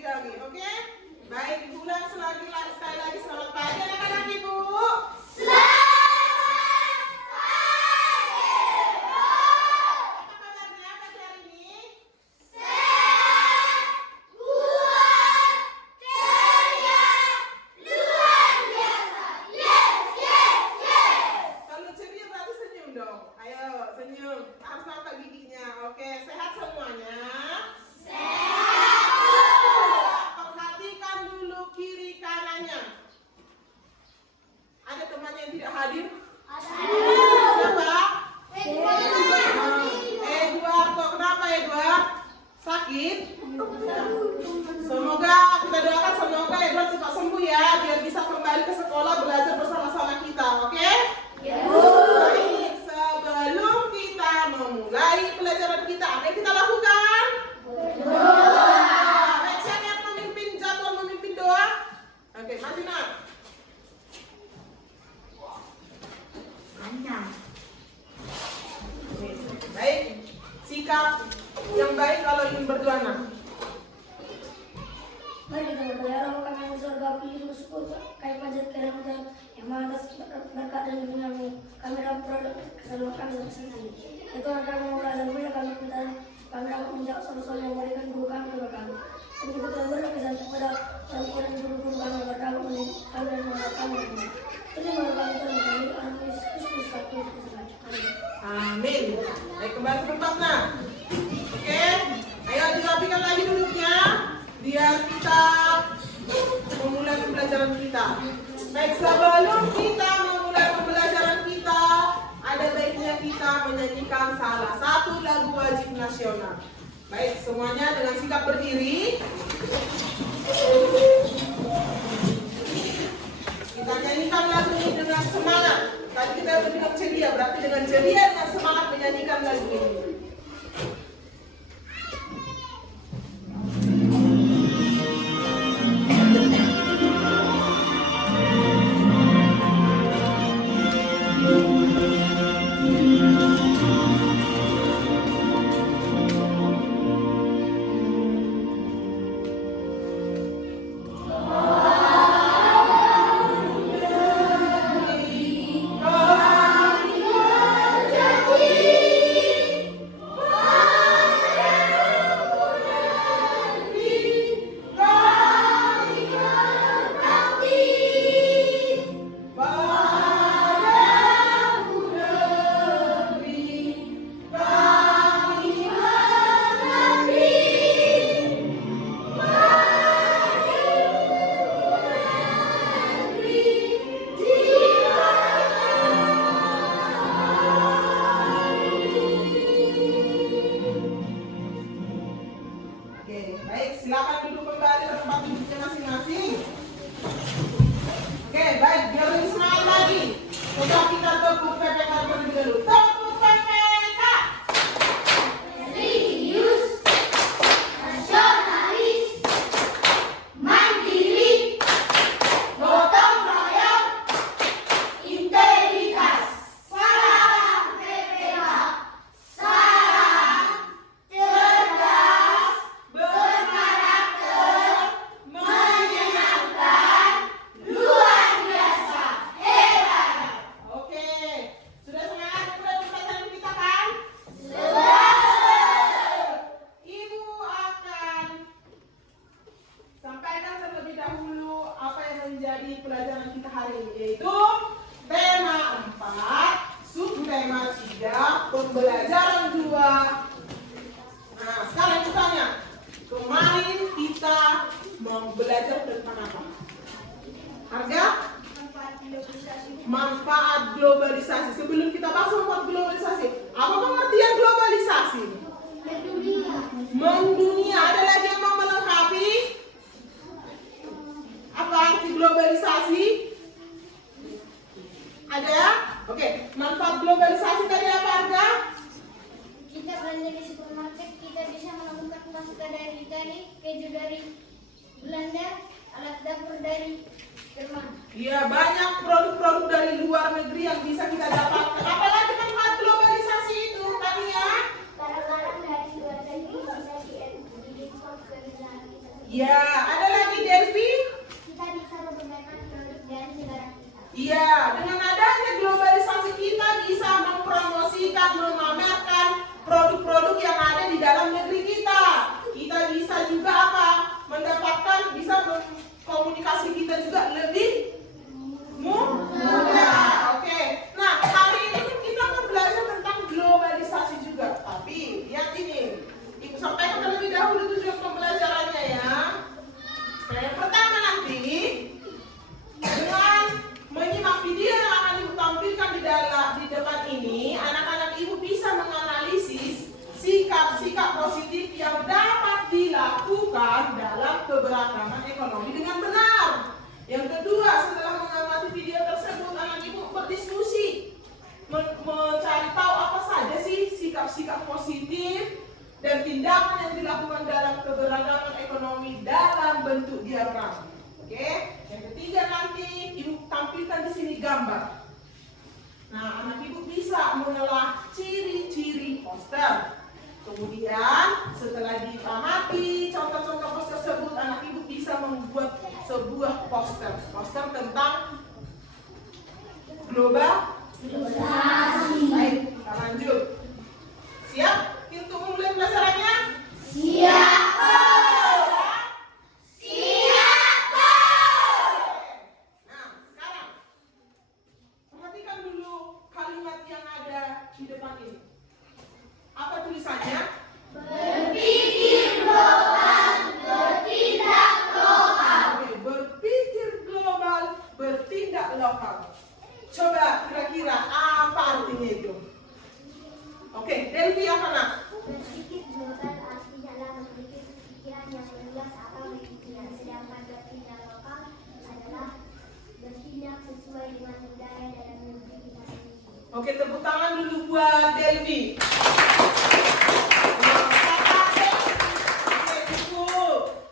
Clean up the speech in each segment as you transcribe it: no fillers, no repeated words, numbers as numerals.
dipegangi, oke? Baik, Ibu ulang sekali lagi selamat pagi anak-anak Ibu. Baik, sikap yang baik kalau ingin berdoa. Mari kita berdoa. Allah kami yang di surga, puji syukur kami panjat kehadiran yang maha atas berkat dan dunia-Mu. Kami dapat produk kesalahan kami dan sendiri. Itu yang kami mau belajar mulia kami minta kami dapat menjawab soal-soal yang memberikan guru kami kepada kami. Dan kita telah berkesan kepada orang-orang guru-guru kami berdoa mendidik kami dan mengajar kami. Ini menurut kami Tuhan kami orang Yesus Kristus satu Amin. Amin. Baik, kembali ke tempatnya. Oke, ayo dirapikan lagi duduknya biar kita memulai pembelajaran kita. Baik, sebelum kita memulai pembelajaran kita, ada baiknya kita menyanyikan salah satu lagu wajib nasional. Baik, semuanya dengan sikap berdiri. Kita nyanyikan lagu ini dengan semangat. Tadi kita dengan ceria, berarti dengan ceria dan semangat menyanyikan lagu ini. Pembelajaran 2. Nah, sekarang kita tanya. Kemarin kita mau belajar tentang apa? Harga? Manfaat globalisasi. Sebelum kita bahas manfaat globalisasi, apa pengertian globalisasi? Mendunia. Ada lagi yang mau melengkapi? Apa arti globalisasi? Ada? Oke, manfaat globalisasi tadi apa harga? Kita belanja di supermarket, kita bisa menemukan pasta dari Italia, keju dari Belanda, alat dapur dari Jerman. Iya, banyak produk-produk dari luar negeri yang bisa kita dapatkan. Apalagi manfaat globalisasi itu, Tania? Barang-barang dari luar negeri bisa diekspor ke negara kita. Ya, ada lagi Delvi? Kita bisa menggunakan produk dari negara kita. Iya, dengan adanya globalisasi kita bisa mempromosikan, memamerkan produk-produk yang ada di dalam negeri kita. Kita bisa juga apa? Mendapatkan, bisa komunikasi kita juga lebih mudah. Oke. Nah, hari ini kita mau belajar tentang globalisasi juga. Tapi lihat ini, Ibu sampaikan terlebih dahulu tujuan pembelajarannya ya. Nah, yang pertama nanti dengan menyimak video yang akan Ibu tampilkan di depan ini, anak-anak Ibu bisa menganalisis sikap-sikap positif yang dapat dilakukan dalam keberagaman ekonomi dengan benar. Yang kedua, setelah mengamati video tersebut, anak Ibu berdiskusi, mencari tahu apa saja sih sikap-sikap positif dan tindakan yang dilakukan dalam keberagaman ekonomi dalam bentuk diagram. Oke, yang ketiga nanti Ibu tampilkan di sini gambar. Nah, anak Ibu bisa mengelah ciri-ciri poster. Kemudian setelah diamati contoh-contoh poster tersebut, anak Ibu bisa membuat sebuah poster tentang globalisasi. Baik, kita lanjut. Siap untuk memulai pelajarannya? Siap. Nah, sekarang perhatikan dulu kalimat yang ada di depan ini. Apa tulisannya? Berpikir global, bertindak lokal. Oke, berpikir global, bertindak lokal. Coba kira-kira apa artinya itu? Oke, Delvi apa nak? Berpikir global artinya adalah memiliki pikiran yang luas atau pemikiran, sedangkan bertindak lokal adalah bertindak sesuai dengan budaya dan negeri kita sendiri. Oke, tepuk tangan dulu buat Delvi.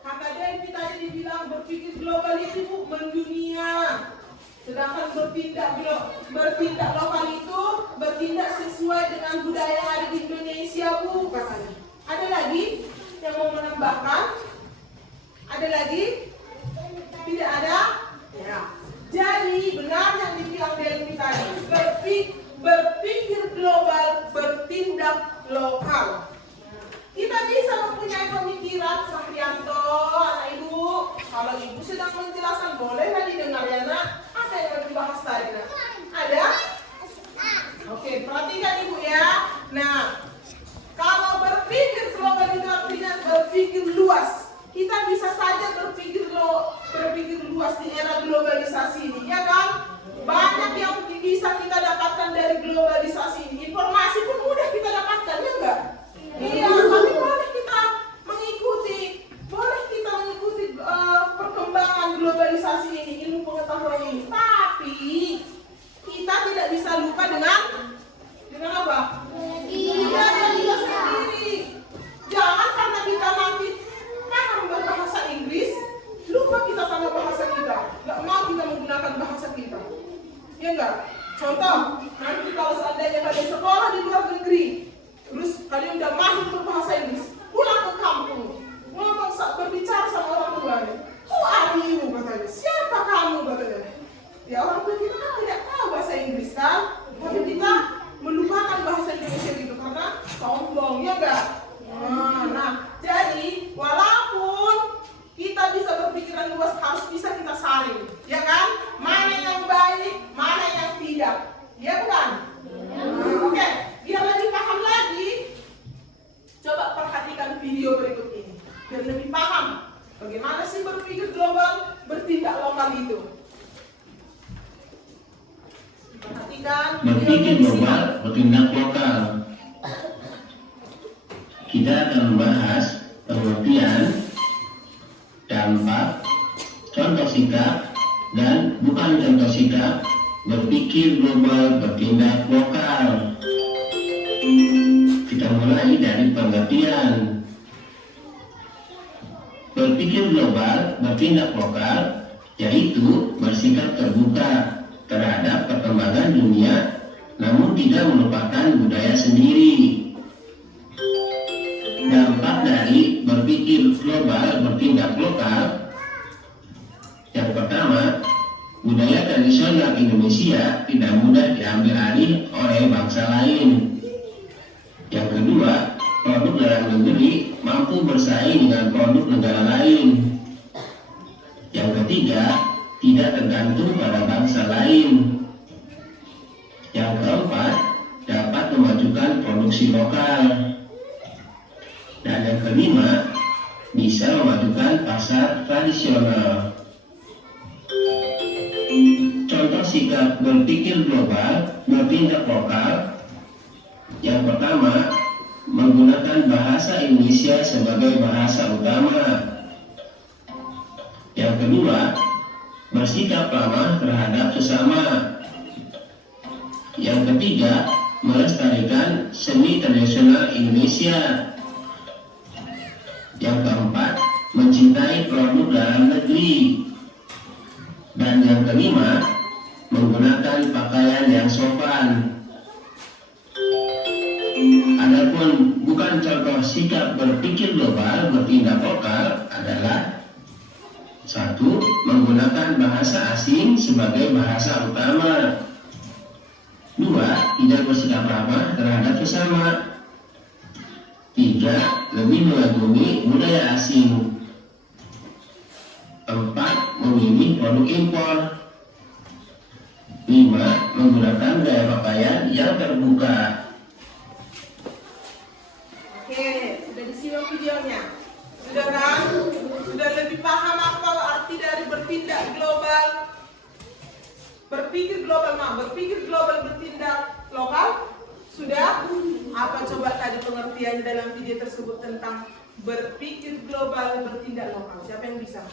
Kata Delvi tadi dibilang berpikir global itu Bu, mendunia. Sedangkan bertindak lokal itu bertindak sesuai dengan budaya yang ada di Indonesia Bu, katanya. Ada lagi yang mau menambahkan? Ada lagi? Tidak ada? Ya. Jadi benar yang dibilang Delvi tadi, berpikir global, bertindak lokal. Kita bisa mempunyai pemikiran Sahrianto, anak Ibu. Kalau Ibu sedang menjelaskan, bolehlah didengar ya nak. Apa yang mau dibahas tadi nak? Ada? Oke, perhatikan Ibu ya. Nah, kalau berpikir global itu artinya berpikir luas. Kita bisa saja berpikir luas di era globalisasi ini, ya kan? Banyak yang bisa kita dapatkan dari globalisasi ini. Informasi pun mudah kita dapatkan, ya enggak? Iya, tapi boleh kita mengikuti perkembangan globalisasi ini, ilmu pengetahuan ini. Tapi kita tidak bisa lupa dengan apa? Budaya kita sendiri. Jangan karena kita nanti paham berbahasa Inggris, lupa kita sama bahasa kita. Nggak mau kita menggunakan bahasa kita. Ya enggak? Contoh, nanti kalau seandainya kalian sekolah di luar negeri, terus kalian udah mahir berbahasa Inggris, pulang ke kampung, ngomong berbicara sama orang tuanya. Who are you? Katanya. Siapa kamu? Katanya. Ya orang tua kita kan tidak tahu bahasa Inggris kan, tapi kita melupakan bahasa Indonesia itu karena sombong, ya enggak? Nah, jadi walaupun kita bisa berpikiran luas, harus bisa kita saring, ya kan? Mana yang baik, mana yang tidak, ya bukan? Oke, biar lebih paham lagi, coba perhatikan video berikut ini, biar lebih paham bagaimana sih berpikir global, bertindak lokal itu. Perhatikan berpikir global, bertindak lokal. Kita akan membahas pengertian, dampak, contoh sikap, dan bukan contoh sikap berpikir global, bertindak lokal. Kita mulai dari pengertian. Berpikir global, bertindak lokal, yaitu bersikap terbuka terhadap perkembangan dunia, namun tidak melupakan budaya sendiri. Dampak dari berpikir global, bertindak lokal lokal. Yang pertama, budaya tradisional Indonesia tidak mudah diambil alih oleh bangsa lain. Yang kedua, produk dalam negeri mampu bersaing dengan produk negara lain. Yang ketiga, tidak tergantung pada bangsa lain. Yang keempat, dapat memajukan produksi lokal. Dan yang kelima, bisa memajukan pasar tradisional. Contoh sikap berpikir global, bertindak lokal. Yang pertama, menggunakan bahasa Indonesia sebagai bahasa utama. Yang kedua, bersikap ramah terhadap sesama. Yang ketiga, melestarikan seni tradisional Indonesia. Yang keempat, mencintai produk dalam negeri. Dan yang kelima, menggunakan pakaian yang sopan. Adapun bukan contoh sikap berpikir global, bertindak lokal adalah: 1. Menggunakan bahasa asing sebagai bahasa utama. 2. Tidak bersikap ramah terhadap sesama. 3. Lebih mengagumi budaya asing. 4. Memilih produk impor. 5. Menggunakan gaya pakaian yang terbuka. Oke, sudah disimak videonya? Sudah kan? Sudah lebih paham apa arti dari bertindak global? Berpikir global, berpikir global, bertindak lokal? Sudah? Apa coba tadi pengertian dalam video tersebut tentang berpikir global, bertindak lokal? Siapa yang bisa?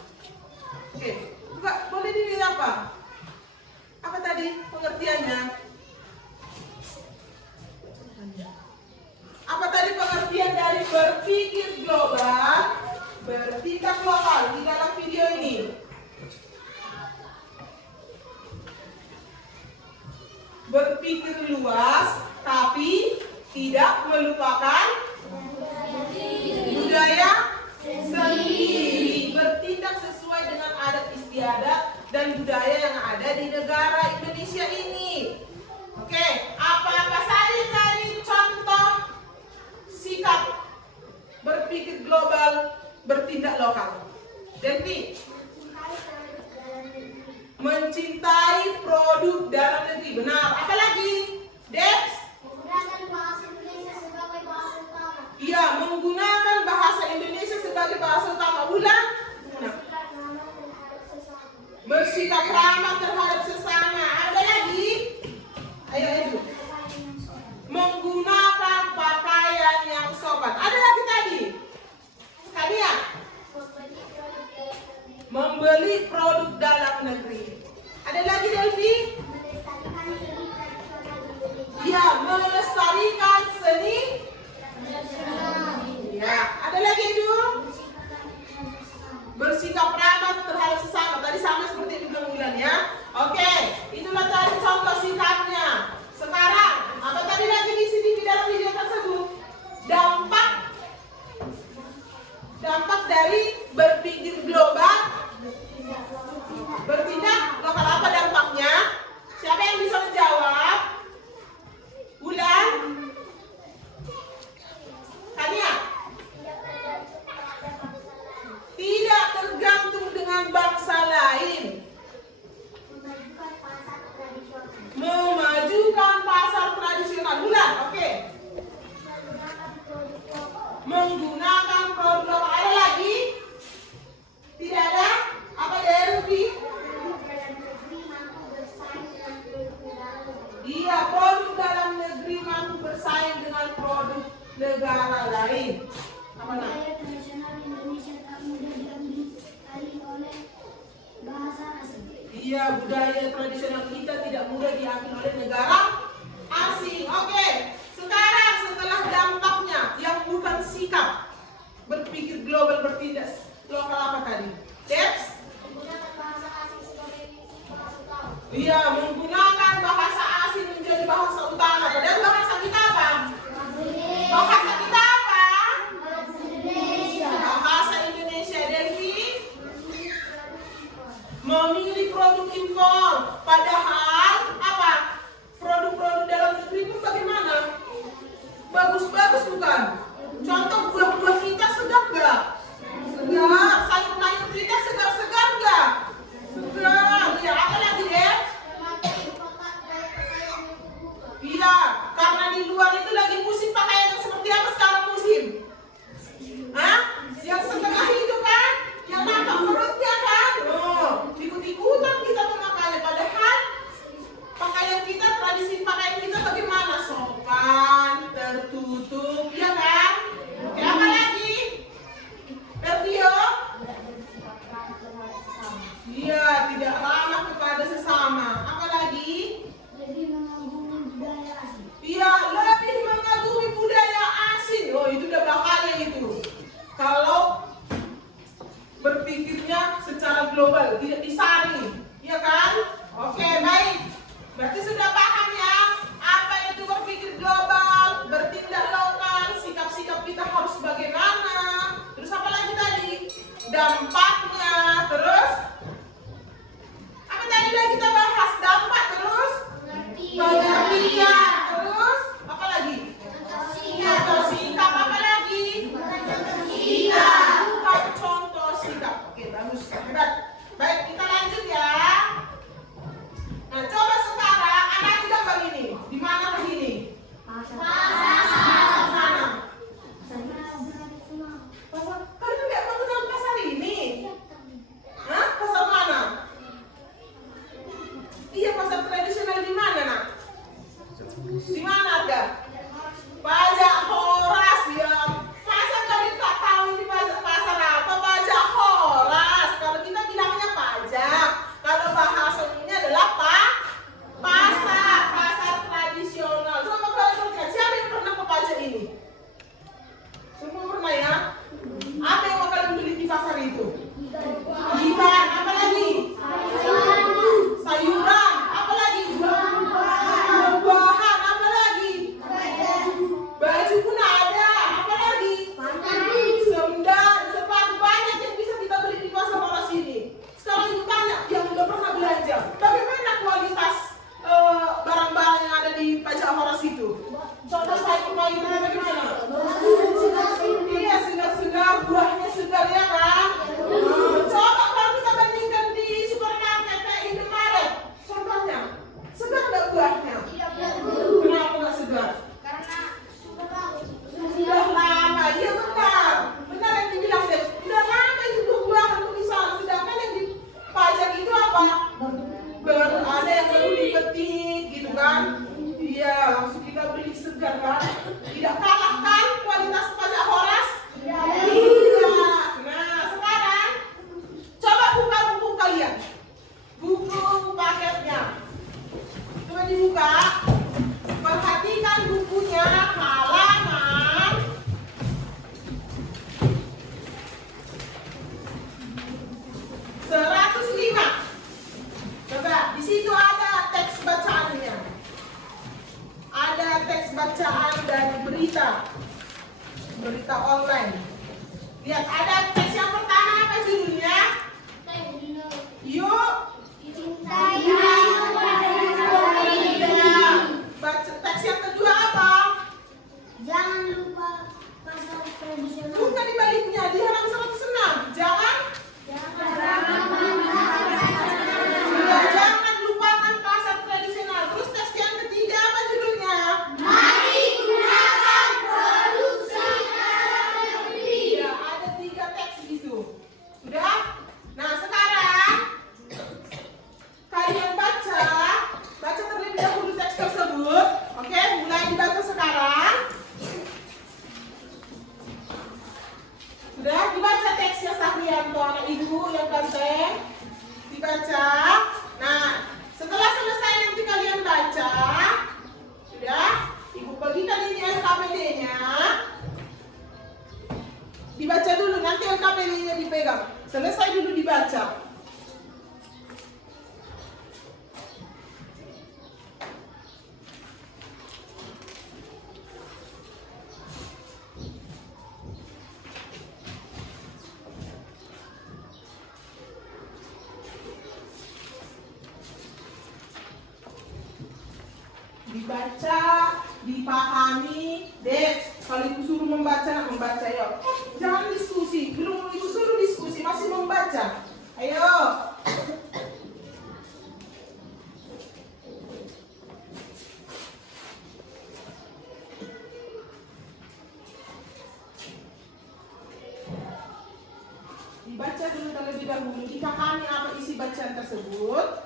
Oke, buka, boleh dilihat apa? Apa tadi pengertiannya? Apa tadi pengertian dari berpikir global, bertindak lokal di dalam video ini? Berpikir luas, tapi tidak melupakan budaya sendiri. Bertindak sesuai dengan adat istiadat dan budaya yang ada di negara Indonesia ini. Oke, apa-apa saja tadi contoh sikap berpikir global, bertindak lokal? Delvi, mencintai produk dalam negeri, benar. Apa lagi? Debs? Menggunakan bahasa Indonesia sebagai bahasa utama. Iya, menggunakan bahasa Indonesia sebagai bahasa utama. Ulang. Bersikap ramah terhadap sesama. Ada lagi? Ayo, Edu. Menggunakan pakaian yang sopan. Ada lagi tadi? Kania? Membeli produk dalam negeri. Ada lagi, Delvi? Ya, melestarikan seni. Ya, ada lagi, Edu? Bersikap ramah terhadap sesama. Tadi sama seperti yang dibilang ya. Oke, itulah tadi contoh sikapnya. Sekarang, apa tadi lagi di sini di dalam video tersebut? Dampak dari berpikir global, bertindak lokal. Apa dampaknya? Siapa yang bisa menjawab? Bulan? Kania? Tidak tergantung dengan bangsa lain. Memajukan pasar tradisional. Bulan, oke. Menggunakan produk lokal. Ada lagi? Tidak ada? Apa Delvi? Iya, produk dalam negeri mampu bersaing dengan produk negara lain. Apa namanya? Budaya tradisional Indonesia tak mudah diambil alih oleh bahasa asing. Iya, budaya tradisional kita tidak mudah diambil oleh negara asing. Oke, sekarang setelah dampaknya yang bukan sikap berpikir global, bertindak lokal, apa tadi? Debs? Menggunakan bahasa asing sebagai bahasa utama. Iya, menggunakan bahasa asing menjadi bahasa utama. Padahal bahasa kita apa? Bahasa kita apa? Bahasa Indonesia. Delvi? produk impor. Padahal apa? Produk-produk dalam negeri pun bagaimana? Bagus-bagus bukan? Contoh buah-buah kita segar nggak? Segar. Sayur-sayur kita segar-segar nggak? Segar. Ya, apa lagi deh? Iya, karena di luar itu lagi musim pakaian yang seperti apa sekarang musim? Hah? Yang setengah itu kan? Yang nampak perutnya kan? Oh, ikut-ikutan kita memakainya. Padahal pakaian kita, tradisi pakaian kita bagaimana? Sopan, tertutup, ya kan? Oke, apa lagi? Tertio? Iya, tidak ramah kepada sesama. Apa lagi? Lebih mengagumi budaya asing. Iya, lebih mengagumi budaya asing. Oh, itu udah bahaya itu. Kalau berpikirnya secara global, tidak disaring, ya kan? Oke, baik. Berarti sudah paham ya apa itu berpikir global, bertindak lokal, sikap-sikap kita harus bagaimana. Terus apa lagi tadi? Dampaknya. Terus apa tadi udah kita bahas? Dampak terus pengertian. Terus apa lagi? Contoh sikap. Apa lagi? Bukan contoh sikap. Oke, bagus. Hebat. Baik, kita lanjut ya. Nah, coba sekarang anak juga gambar ini. Di mana begini? Di mana? Pasar. Kalian nggak mengenal pasar ini? Dibaca, dipahami. Dek, kalau ibu suruh membaca, nak membaca yuk. Jangan diskusi, belum ibu suruh diskusi, masih membaca. Ayo. Dibaca dulu terlebih dahulu, dipahami apa isi bacaan tersebut.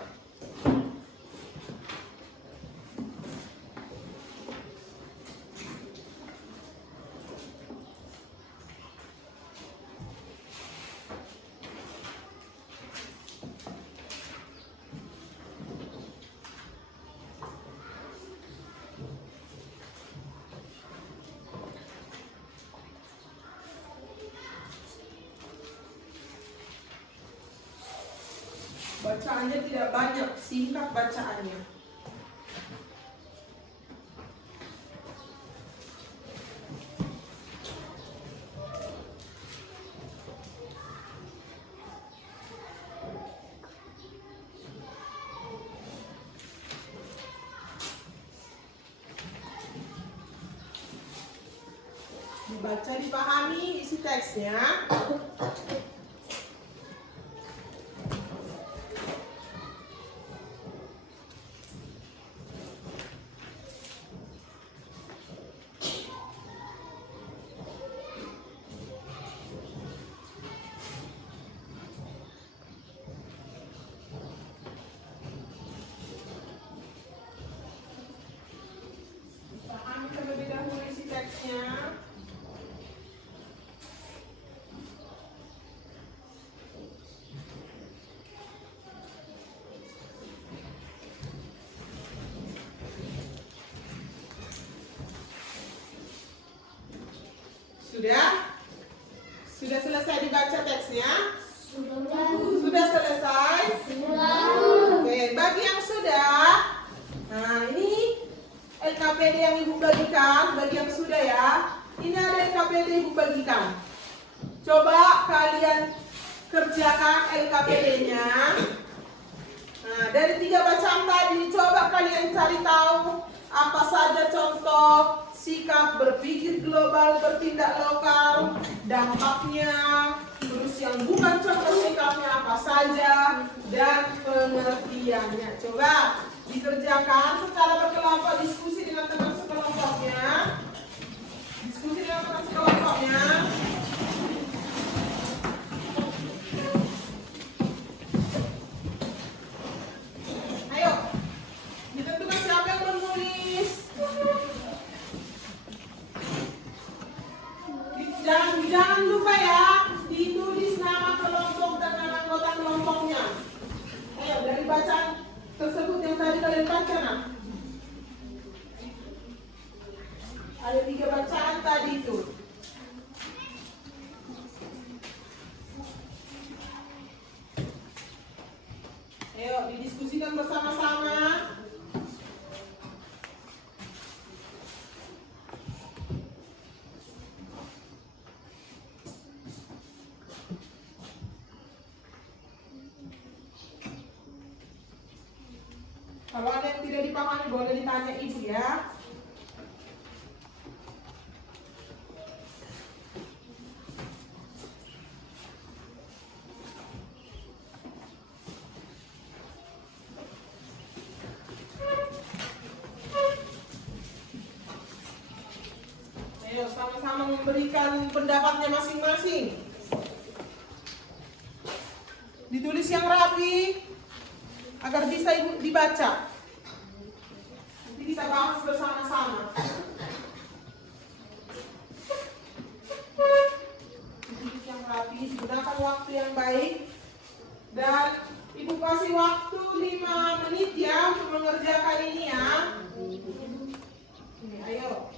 Bacaannya tidak banyak, singkat bacaannya. Dibaca, dipahami isi teksnya. Pahami terlebih dahulu isi teksnya. Sudah? Sudah selesai dibaca teksnya? Sudah selesai? Oke, bagi yang sudah, nah ini LKPD yang ibu bagikan, bagi yang sudah ya. Ini ada LKPD ibu bagikan. Coba kalian kerjakan LKPD-nya. Nah, dari 3 bacaan tadi, coba kalian cari tahu apa saja contoh sikap berpikir global, bertindak lokal, dampaknya, terus yang bukan contoh sikapnya apa saja, dan pengertiannya. Coba dikerjakan secara berkelompok, diskusi dengan teman sekelompoknya. Diskusi dengan teman sekelompoknya. Ayo, ditentukan siapa yang menulis. Jangan lupa ya, ditulis nama kelompok dan nama anggota kelompoknya. Ayo, dari bacaan tersebut yang tadi kalian baca, nah. Ada 3 bacaan tadi itu. Ayo, didiskusikan bersama-sama. Kalau ada yang tidak dipahami boleh ditanya ibu ya. Ayo sama-sama memberikan pendapatnya masing-masing. Ditulis yang rapi agar bisa ibu dibaca. Nanti kita bahas bersama-sama. Ditulis yang rapi, gunakan waktu yang baik. Dan ibu kasih waktu 5 menit ya untuk mengerjakan ini ya. Ini, ayo.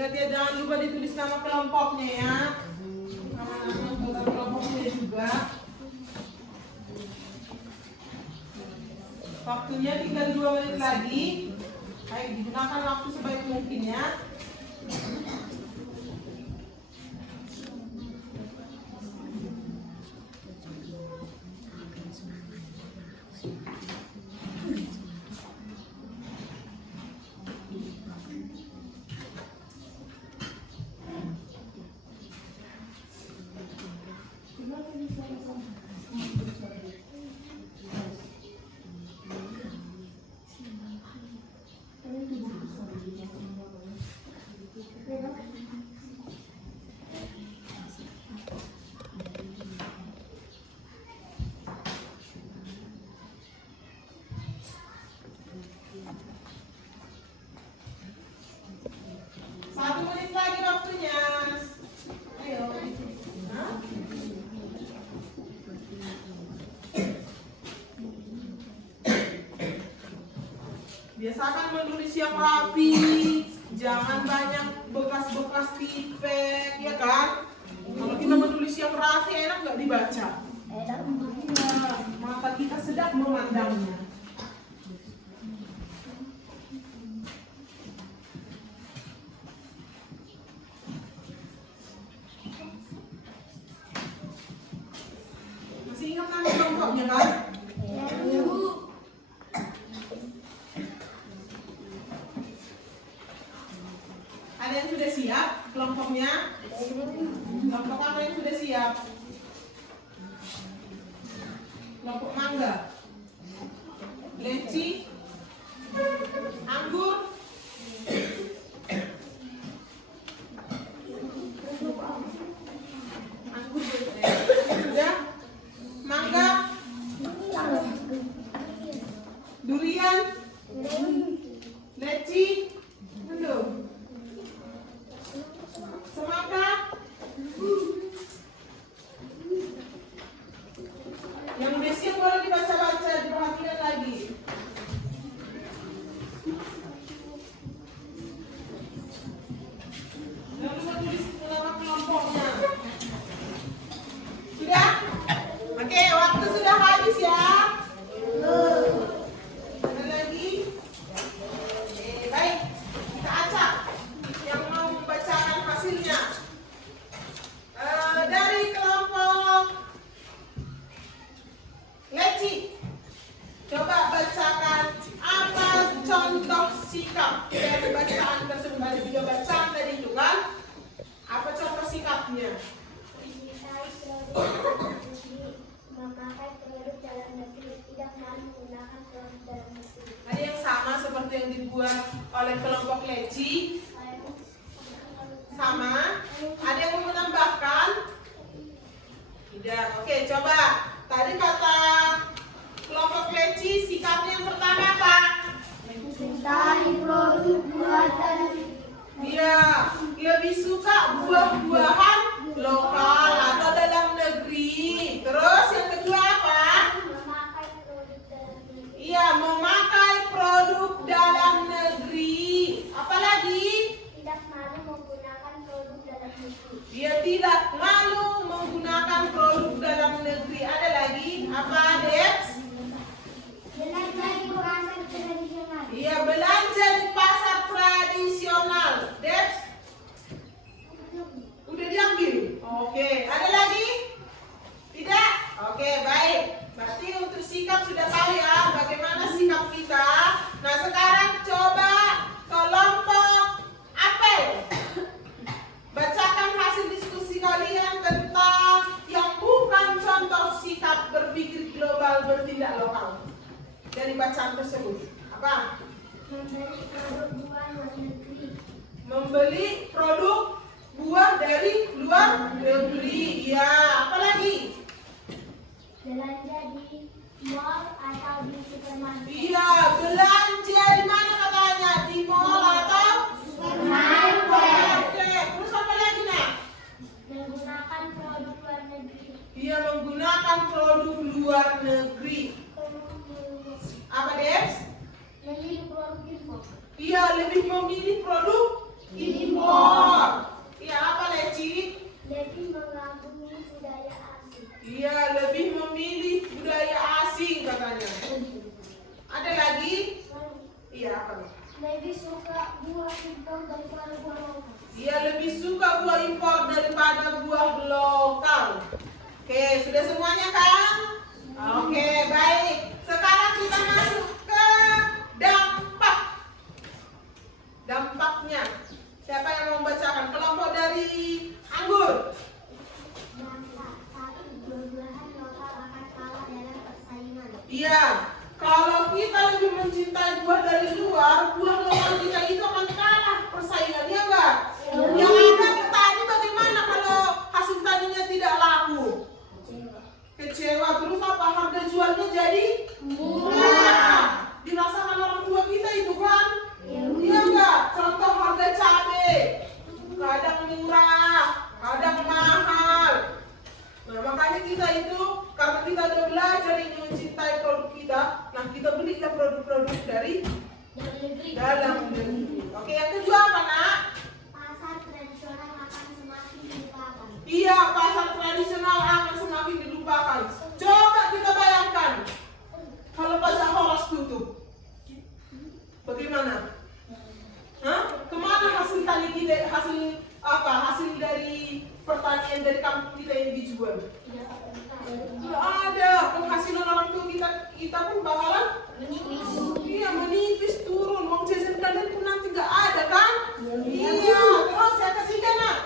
Ingat ya, jangan lupa ditulis nama kelompoknya ya. Nama kelompoknya juga. Waktunya tinggal 2 menit lagi. Baik, digunakan waktu sebaik mungkin ya. Satu menit lagi waktunya. Ayo. Hah? Biasakan menulis yang rapi, jangan banyak bekas-bekas tipek, ya kan? Kalau kita menulis yang rapi enak nggak dibaca? Mata kita sedap memandangnya. Masih ingat nama kelompoknya kan? Ada yang sudah siap kelompoknya? Kelompok apa yang sudah siap? Kelompok mangga, leci, anggur, sudah, mangga, durian, leci, belum. Semangka, yang udah siap boleh dibaca-baca, diperhatikan lagi. Jangan lupa tulis nama kelompoknya. Sudah? Oke, waktu sudah habis ya. Ada lagi? Oke, baik. Kita acak yang mau membacakan hasilnya. Dari kelompok leci, coba bacakan apa contoh sikap dari bacaan tersebut. Ada 3 bacaan tadi itu kan? Apa contoh sikapnya? Mencintai produk memakai produk dalam negeri, tidak malu menggunakan produk dalam negeri. Ada yang sama seperti yang dibuat oleh kelompok leci? Sama? Ada yang mau menambahkan? Tidak. Oke, coba. Tadi kata kelompok leci, sikapnya yang pertama apa? Mencintai produk buatan Dia lebih suka buah-buahan lokal atau dalam negeri. Terus yang kedua apa? memakai produk dalam negeri. Iya, memakai produk dalam negeri. Apalagi? Tidak malu menggunakan produk dalam negeri. Dia tidak malu menggunakan produk dalam negeri. Ada lagi? Apa, Debs? Belanja di pasar tradisional. Iya, belanja di pasar tradisional. Debs? Udah diambil? Oke, ada lagi? Tidak? Oke, baik. Berarti untuk sikap sudah tahu ya bagaimana sikap kita. Nah, sekarang coba kelompok apel. Bacakan hasil diskusi kalian tentang yang bukan contoh sikap berpikir global bertindak lokal dari bacaan tersebut. Apa? Membeli produk buah luar negeri. Membeli produk buah dari luar negeri. Ya, apa lagi? Belanja di mall atau di supermarket. Iya, belanja di mana katanya? Di mall atau Supermarket. Oke, terus apa lagi nak? Menggunakan produk luar negeri. Dia menggunakan produk luar negeri. Apa, Debs? Memilih produk impor. Iya, lebih memilih produk impor. lebih suka buah impor daripada buah lokal. Oke, sudah semuanya kan? Oke, baik. Sekarang kita masuk ke dampak. Dampaknya. Siapa yang mau membacakan? Kelompok dari anggur. Dampak 1. Buah-buahan lokal akan kalah dalam persaingan. Iya, kalau kita lebih mencintai buah dari luar, buah lokal kita itu akan kalah persaingannya enggak? Yang ada petani bagaimana kalau hasil taninya tidak laku? Kecewa. Terus apa? Harga jualnya jadi murah. Dirasakan orang tua kita itu kan? Iya enggak? Contoh harga cabai, kadang murah, kadang mahal. Nah, makanya kita itu, karena kita udah belajar ini mencintai produk kita, nah kita belilah produk-produk dari dalam negeri. Oke, yang kedua apa, Nak? Pasar tradisional akan semakin dilupakan. Iya, pasar tradisional akan semakin dilupakan. Coba kita bayangkan, kalau pasar Horas tutup, bagaimana? Hah? Kemana hasil tani kita, hasil apa? Hasil dari pertanian dari kampung kita yang dijual? Tidak ada. Penghasilan orang tua kita pun bakalan menipis, turun. Uang jajan kalian pun nanti nggak ada kan? Iya. Terus yang ketiga, Nak?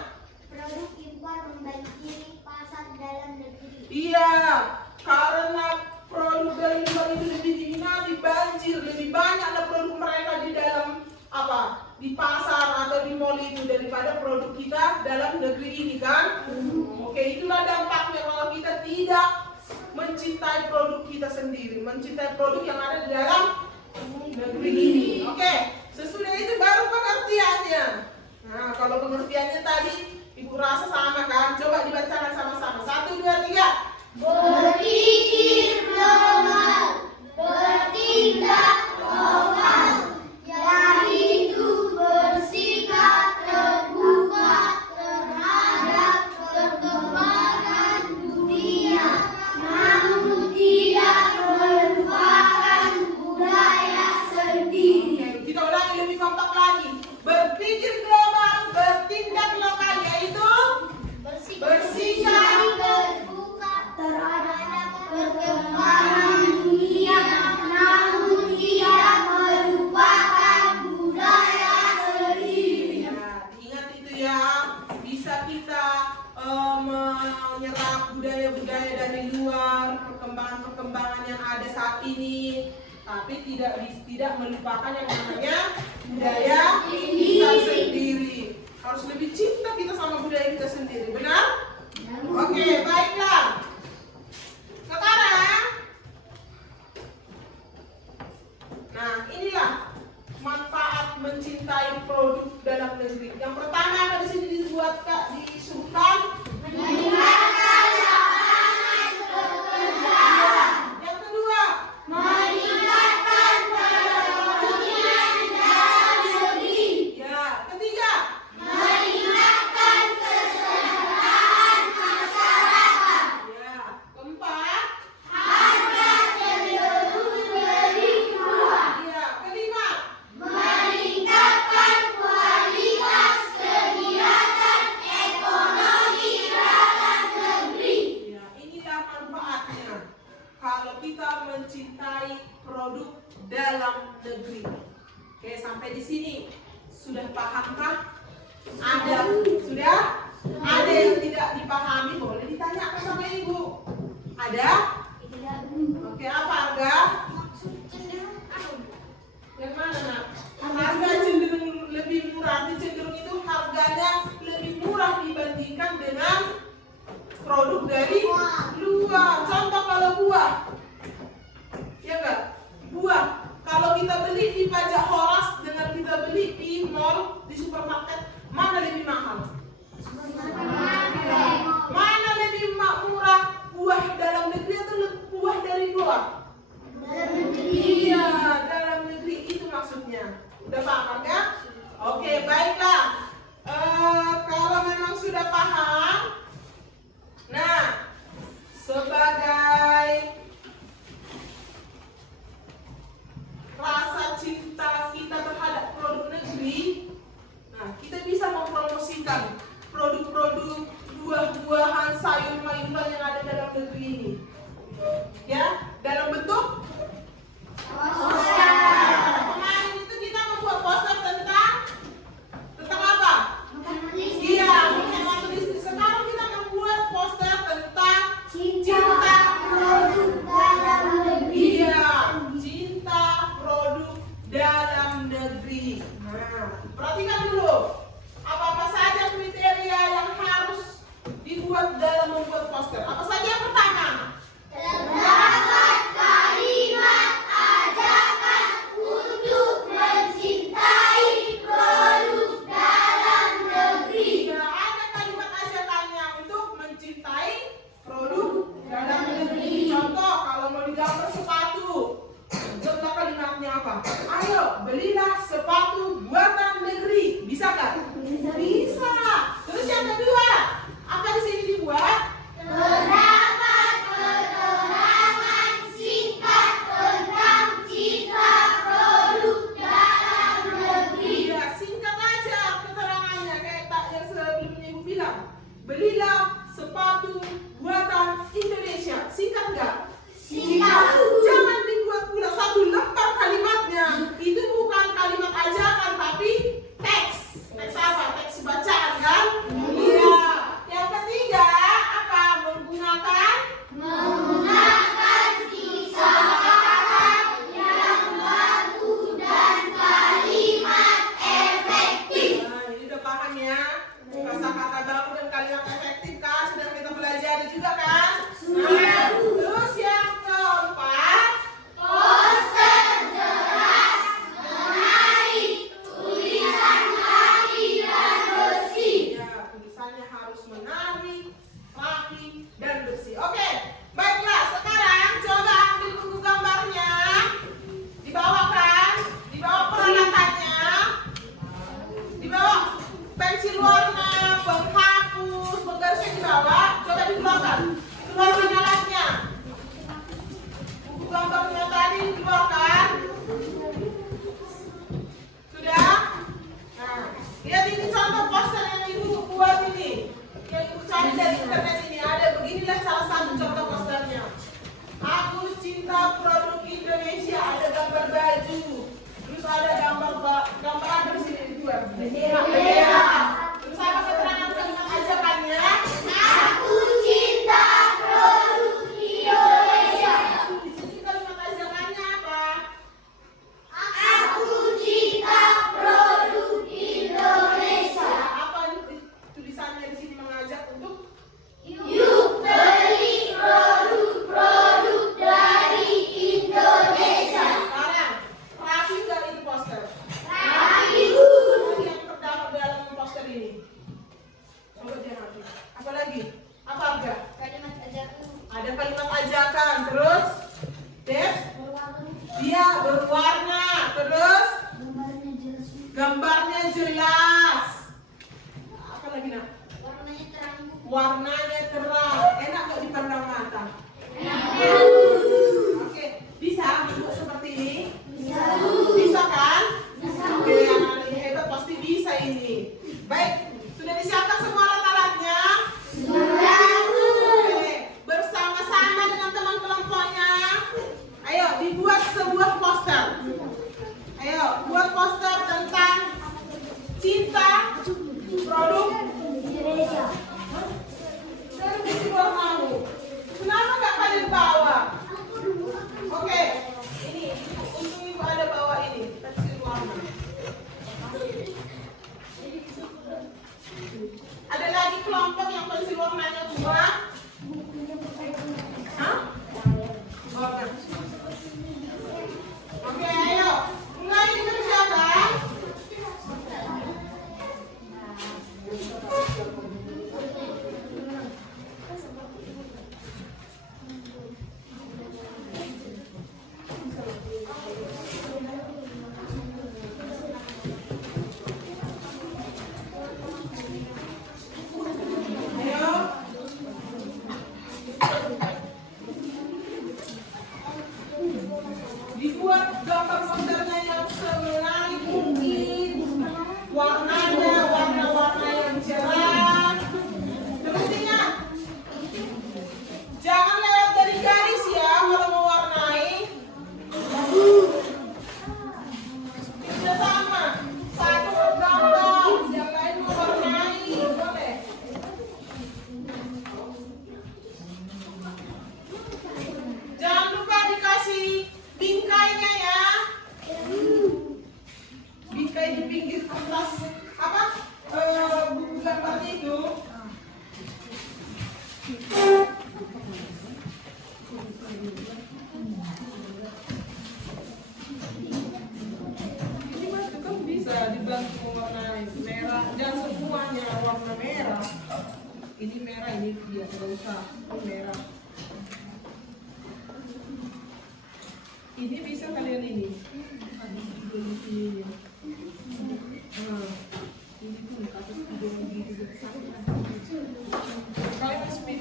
Produk impor membanjiri pasar dalam negeri. Iya, karena produk dari luar itu lebih diminati, banjir, lebih banyaklah produk mereka di dalam apa? Di pasar atau di mall itu daripada produk kita dalam negeri ini kan? Oke, itulah dampaknya kalau kita tidak mencintai produk kita sendiri, mencintai produk yang ada di dalam negeri ini. Oke, sesudah itu baru pengertiannya. Nah, kalau pengertiannya tadi Ibu rasa sama kan? Coba dibacakan sama-sama. 1, 2, 3. Berpikir global, bertindak lokal, yaitu bersikap terbuka terhadap perkembangan dunia, namun tidak melupakan budaya sendiri. Kita ulangi lebih kompak lagi. Berpikir global, bertindak lokal, yaitu bersikap terbuka terhadap perkembangan dunia, namun tidak melupakan budaya sendiri. Ya, ingat itu ya. Bisa kita menyerap budaya-budaya dari luar, perkembangan-perkembangan yang ada saat ini, tapi tidak melupakan yang namanya budaya kita sendiri. Harus lebih cinta kita sama budaya kita sendiri, benar? Oke, baiklah. Sekarang, nah inilah manfaat mencintai produk dalam negeri. Yang pertama apa di sini disebutkan? Meningkatkan lapangan pekerjaan. Yang kedua, Meningkatkan perekonomian dalam negeri. ya. Ketiga, Meningkatkan kesejahteraan masyarakat. ya. Keempat, Harga cenderung lebih murah. ya. Kelima, Meningkatkan kualitas Belilah sepatu buatan Indonesia. Singkat nggak? Singkat. Jangan dibuat pula satu lembar kalimatnya. Itu bukan kalimat ajakan tapi teks. Teks apa? Teks bacaan kan? Iya. Yang ketiga apa? Menggunakan Sisa kata yang baku dan kalimat efektif. Nah, ini udah paham ya? Kata-kata baku dan kalimat efektif kan? Sudah kita pelajari juga kan? Nah, terus yang keempat, Poster jelas, menarik, tulisan rapi dan bersih. ya tulisannya harus menarik, rapi, dan bersih. Oke, baiklah. Sekarang coba ambil buku gambarnya. Dibawakan, dibawa peralatannya, dibawa pensil warna, penghapus, penggarisnya dibawa. Coba dikeluarkan, keluarkan alatnya. Buku gambarnya tadi dikeluarkan. Sudah? Nah, lihat ini contoh poster yang ibu buat ini. Yang ibu cari dari internet ini. Ada beginilah salah satu contoh posternya. Aku cinta produk Indonesia. Ada gambar baju. Terus ada gambar apa di sini dibuat? Bendera. Terus apa keterangan kalimat ajakannya? Aku cinta produk Indonesia. Di sini kalimat ajakannya apa? Aku cinta produk Indonesia. Apa tulisannya di sini mengajak untuk? Yuk beli produk-produk dari Indonesia. Sekarang, rapi nggak ini poster? Rapi. Apa yang terdapat dalam poster ini? Coba dia rapi. Apa lagi? Apa enggak? Kalimat ajakan. Ada kalimat ajakan. Terus, Dev, dia berwarna. Terus, gambarnya jelas. Apa lagi nak? Warnanya terang. Warnanya terang. Enak nggak dipandang mata? Oke, bisa bentuk seperti ini? Bisa kan? Oke, anak ini hebat pasti bisa ini. Baik, sudah disiapkan semua alat-alatnya? Oke, bersama-sama dengan teman kelompoknya. Ayo, dibuat sebuah poster. Ayo, buat poster tentang cinta produk Indonesia. dari pensil warnamu. Kenapa nggak kalian bawa? Oke, ini untuk ibu ada bawa ini pensil warna. Ada lagi kelompok yang pensil warnanya dua. Hah? Warna. Oke, ayo mulai dikerjakan. Ayo. Dibuat gambar posternya yang semenarik mungkin. Warnanya warna-warna yang cerah. Terus ingat, jangan lewat dari garis ya kalau mau warnai. Tidak sama. Satu gambar, yang lain mewarnai. Boleh. Jangan lupa dikasih bingkainya ya. Bingkai di pinggir kertas apa? Buku gambarnya itu. Ini mas kan bisa dibantu mewarnai merah. Jangan semuanya warna merah. Ini merah, ini dia tidak usah. Ini merah. Ini bisa kalian ini. Nah, ini pun atas video gitu. Kalian speed.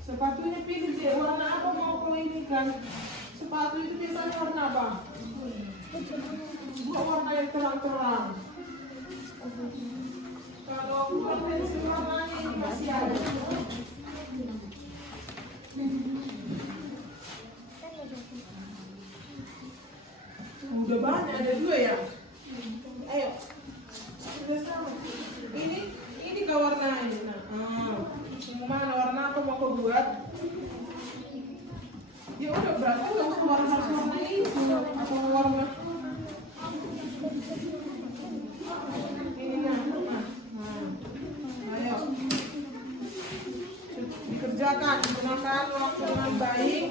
Sepatunya pilih deh warna apa mau kau ini kak? dan sepatu itu biasanya warna apa? Bukan warna yang terang-terang. Kalau aku pensil warnanya ini masih ada. Udah banyak, ada 2 ya. Ayo, sudah sama. Ini kau warnain. Mana warna apa mau kau buat? Ya udah berarti nggak usah warna itu atau warna ini ayo dikerjakan, gunakan waktu dengan baik.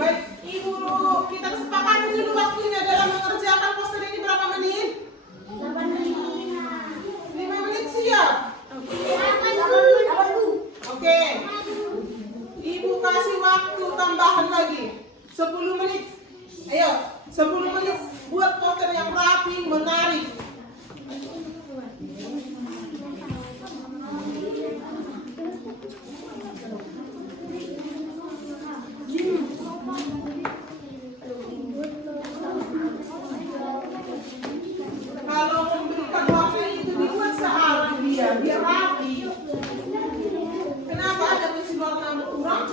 Baik, Ibu, kita kesepakati dulu waktunya dalam mengerjakan poster ini berapa menit? 5 menit siap? Oke. Ibu kasih waktu tambahan lagi 10 menit. Ayo, 10 menit buat poster yang rapi, menarik. Kalau memberikan warna itu dibuat searah biar rapi. Kenapa ada pensil warna kurang?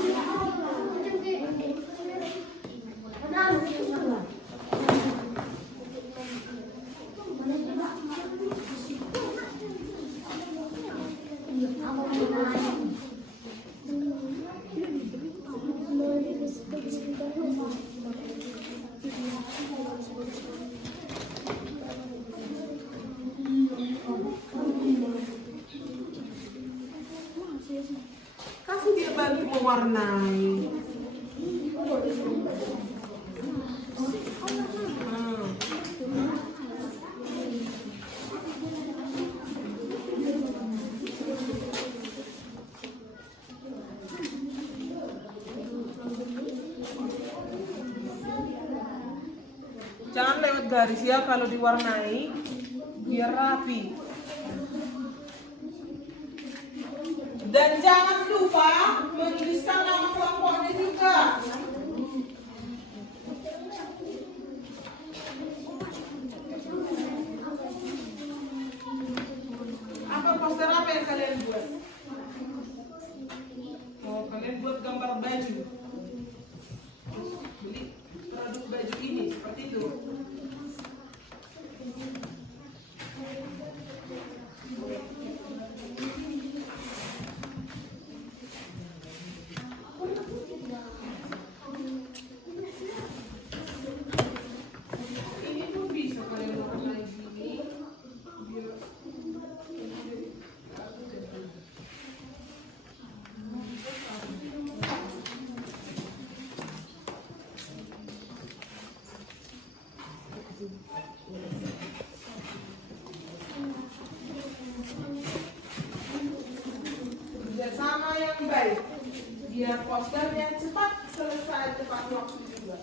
Kasih dia bantu mewarnai. Jangan lewat garis ya kalau diwarnai biar rapi. Dan jangan lupa menuliskan nama kelompoknya juga. Apa poster apa yang kalian buat? Oh, kalian buat gambar baju. Beli produk baju ini seperti itu. Ini pun bisa kalian warnai gini. Biar kerjasama yang baik biar posternya cepat selesai tepat waktu juga.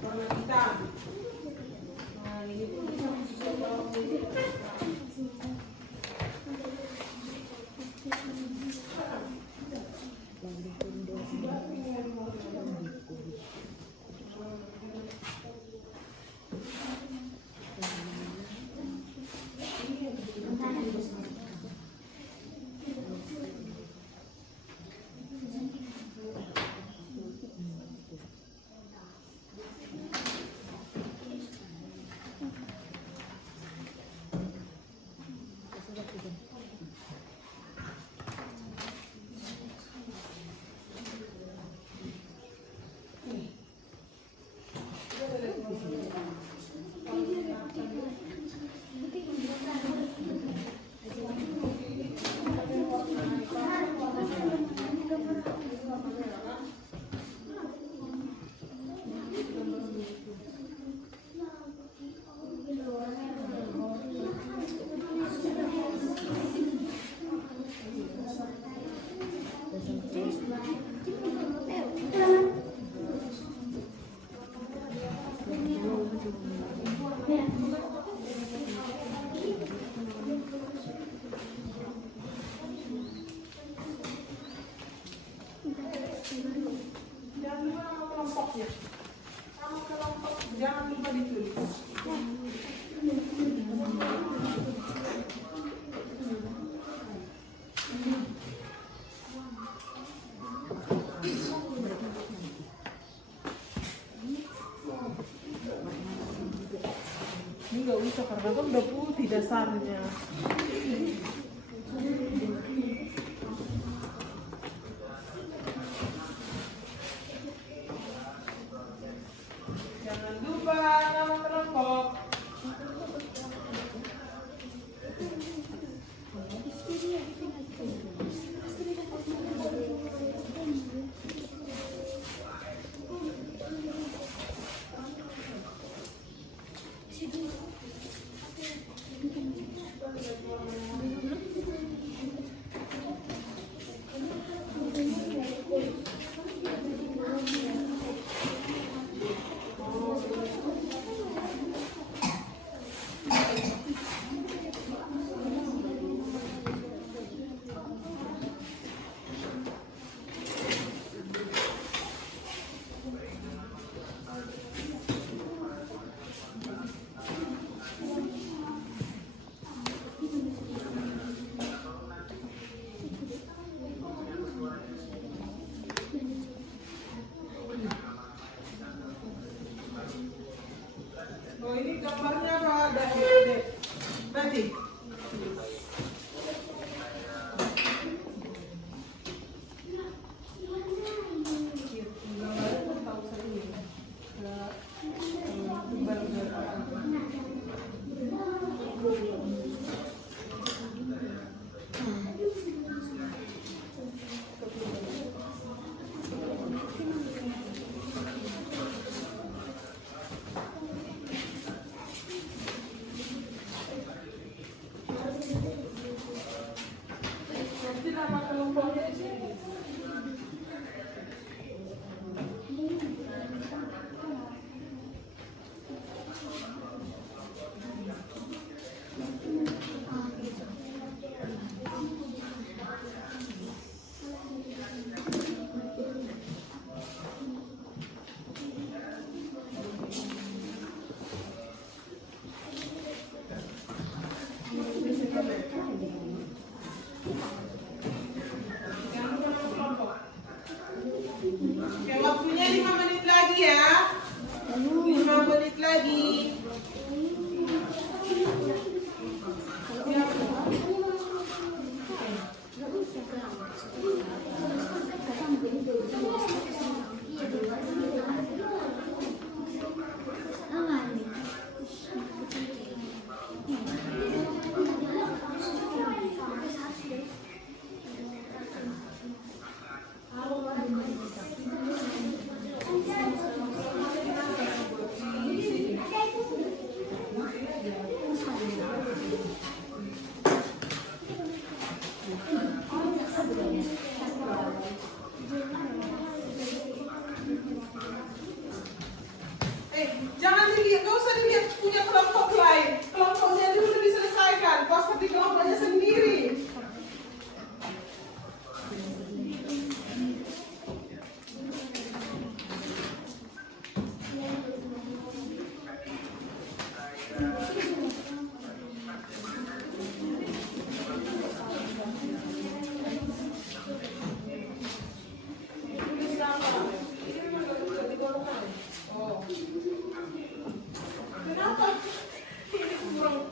Warna hitam. Nah, ini pun bisa Karena kan udah putih dasarnya. Jangan lupa nama kelompok. Oh, ini gambarnya apa? Dek. Nanti. Nanti nama kelompoknya di sini. Oke, waktunya 5 menit lagi ya. 5 menit lagi. Jangan dilihat, gak usah dilihat punya kelompok lain. Kelompoknya dulu diselesaikan, poster di kelompoknya sendiri. Kenapa? Ini kurang.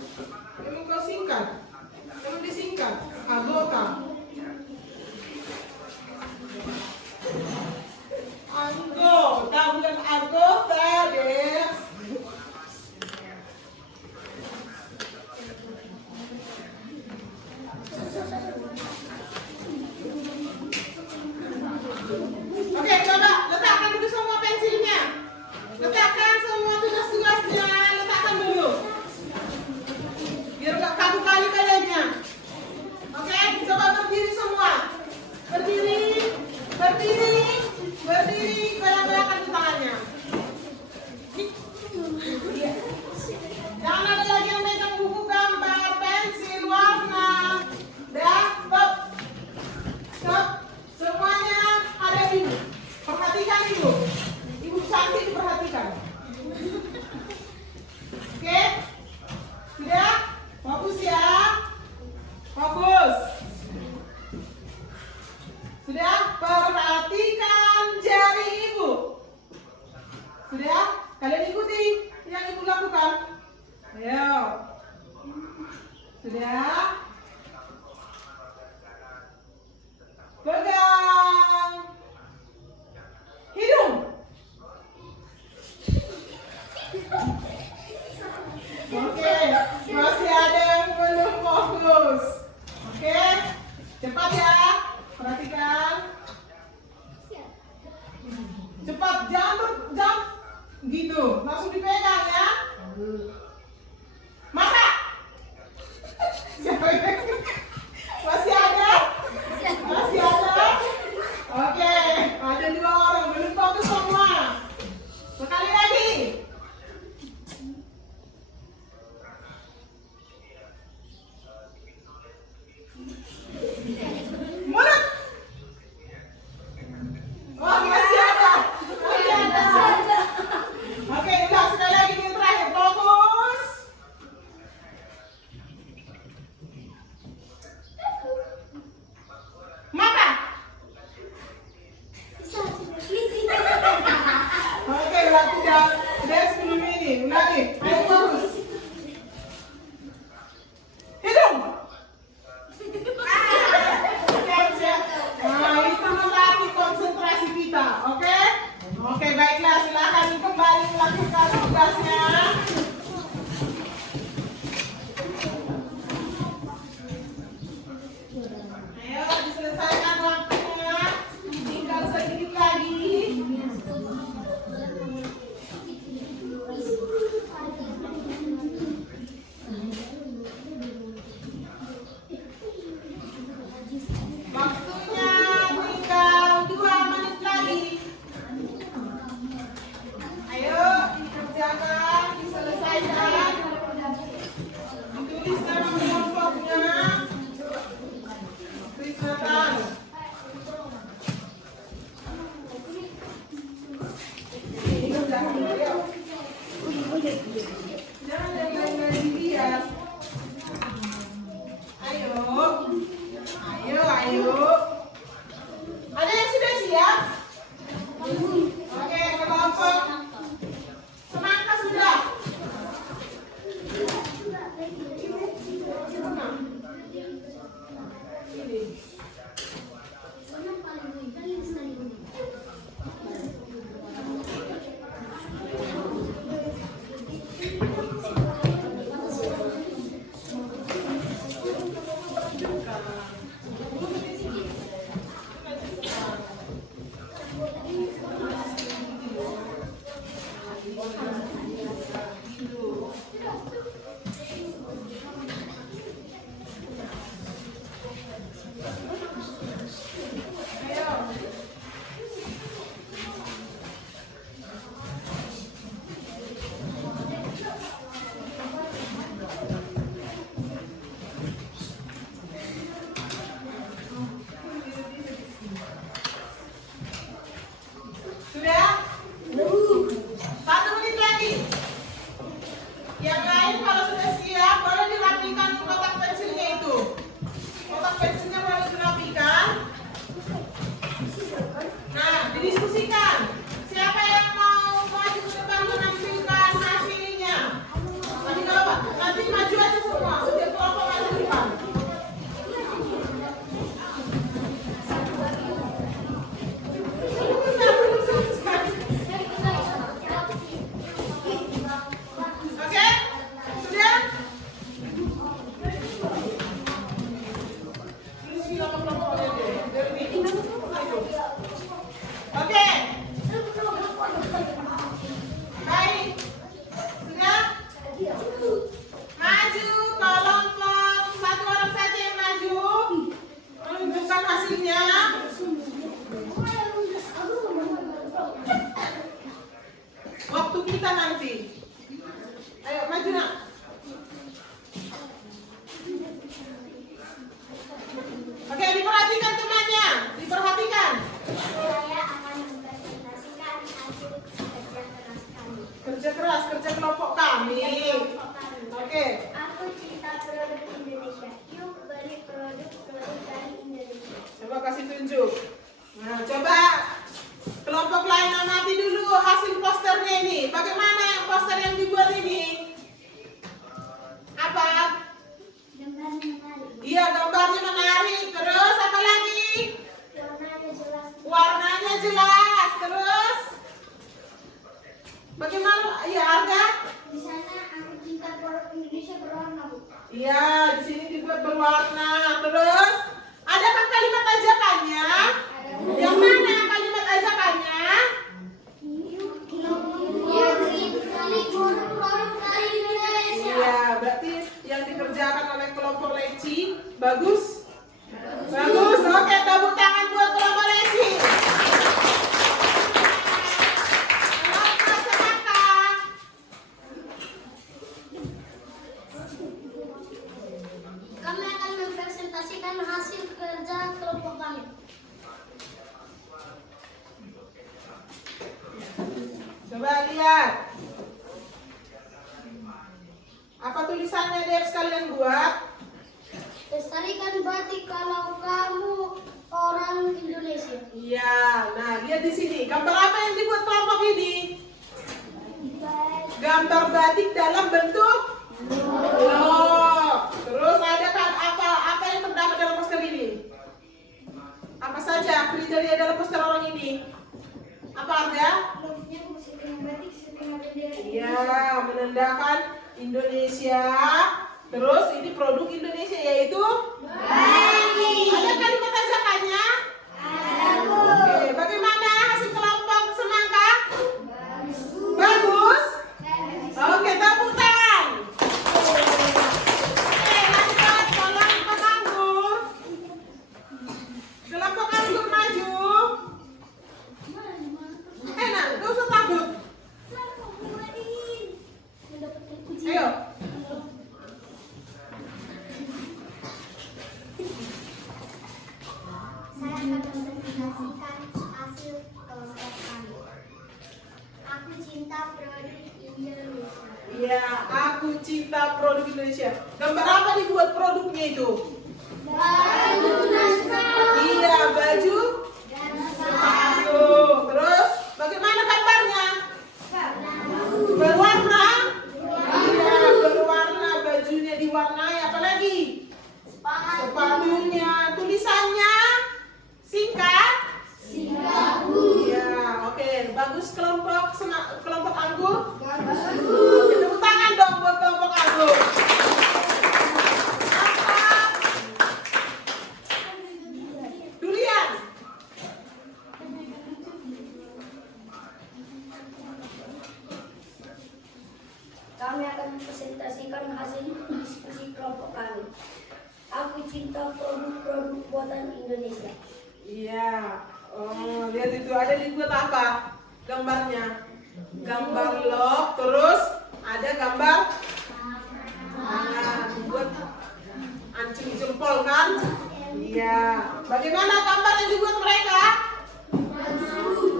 Emang kau singkat? Emang disingkat? Anggota. Anggota, bukan anggota, Des. Oke, coba letakkan dulu semua pensilnya. Letakkan semua tugas-tugasnya, letakkan dulu. Biar gak kaku kali kaliannya. Oke, coba berdiri semua. Sudah? Pegang. Hidung. Oke, masih ada yang belum fokus. Oke, cepat ya. Perhatikan. Cepat, jangan gitu. Langsung dipegang ya. Mata. Masih ada? Masih ada? Oke, ada 2 orang belum fokus semua. Sekali lagi. Mulut. Oh, masih ada. Masih ada. Oke, udah sekali lagi yang terakhir. Fokus. Mata. Oke, udah 10 ini. Ulangi. Ayo fokus. Hidung. Nah, itu melatih konsentrasi kita. Oke? Oke, baiklah. Silakan kembali melakukan tugasnya. Ayo, diselesaikan waktunya. Tinggal sedikit lagi. Waktunya tinggal 2 menit lagi. Ayo, dikerjakan, diselesaikan. Ditulis nama kelompoknya. Krisnatan. Jangan lagi dilihat. Ayo. Ayo. Ada yang sudah siap? Oke, kelompok semangka sudah. Sudah? 1 menit lagi. Yang lain kalau sudah siap, boleh dirapikan kotak pensilnya itu. Kotak pensilnya boleh dirapikan. Nah, didiskusikan. Siapa yang mau maju ke depan menampilkan hasilnya? Tapi kalau nanti maju aja semua, setiap kelompok maju ke depan. Oke? Sudah? Ini sih kelompok-kelompoknya deh. Dari ini. Oke. Baik. Sudah? Maju kelompok 1 orang saja yang maju. Menunjukkan hasilnya. Waktu kita nanti. Ayo maju nak. Oke, diperhatikan temannya. Diperhatikan. Saya akan mempresentasikan hasil kerja keras kami. Kerja keras, kerja kelompok kami. Oke. Aku cinta produk Indonesia. Yuk beli produk dari Indonesia. Coba kasih tunjuk. Nah, coba kelompok lain amati dulu hasil posternya ini. Bagaimana poster yang dibuat ini? Apa? Gambar Indonesia berwarna, Bu. Iya, di sini dibuat berwarna. Terus, ada kan kalimat ajakannya? Yang mana kalimat ajakannya? Iya, berarti yang dikerjakan oleh kelompok Leci bagus? Bagus. Oke, tepuk tangan buat kelompok Leci. Kelompok Semangka. Kami akan mempresentasikan hasil kerja kelompok kami. Coba lihat. Apa tulisannya Dep sekalian buat? Lestarikan batik kalau kamu orang Indonesia. Iya, nah lihat di sini. Gambar apa yang dibuat kelompok ini? Gambar batik dalam bentuk blok. Terus ada kan apa yang terdapat dalam poster ini? Apa saja kriteria dalam poster orang ini? Apa artinya? Iya, menandakan Indonesia. Terus ini produk Indonesia yaitu batik. Ada kalimat ajakannya? Oke, bagaimana hasil kelompok Semangka? Bagus. Oke, tepuk tangan. Oke, lanjut kelompok anggur. Kelompok anggur maju. Enak, gak usah takut. Ayo. Saya akan mempresentasikan hasil kelompok kami. Aku cinta produk Indonesia. Iya, aku cinta produk Indonesia. Gambar apa dibuat produknya itu? Baju dan sepatu. Iya, baju sepatu. Terus, bagaimana gambarnya? Berwarna? Iya, berwarna. Bajunya diwarnai. Apa lagi? Sepatunya. Tulisannya singkat? Iya, oke. Bagus kelompok anggur? Bagus. Tepuk tangan dong buat kelompok anggur. Durian. Kami akan mempresentasikan hasil diskusi kelompok kami. Aku cinta produk-produk buatan Indonesia. Iya. Oh, lihat itu ada dibuat apa? Gambarnya. Gambar log, terus ada gambar dibuat anjing jempol kan? Iya. Bagaimana gambar yang dibuat mereka?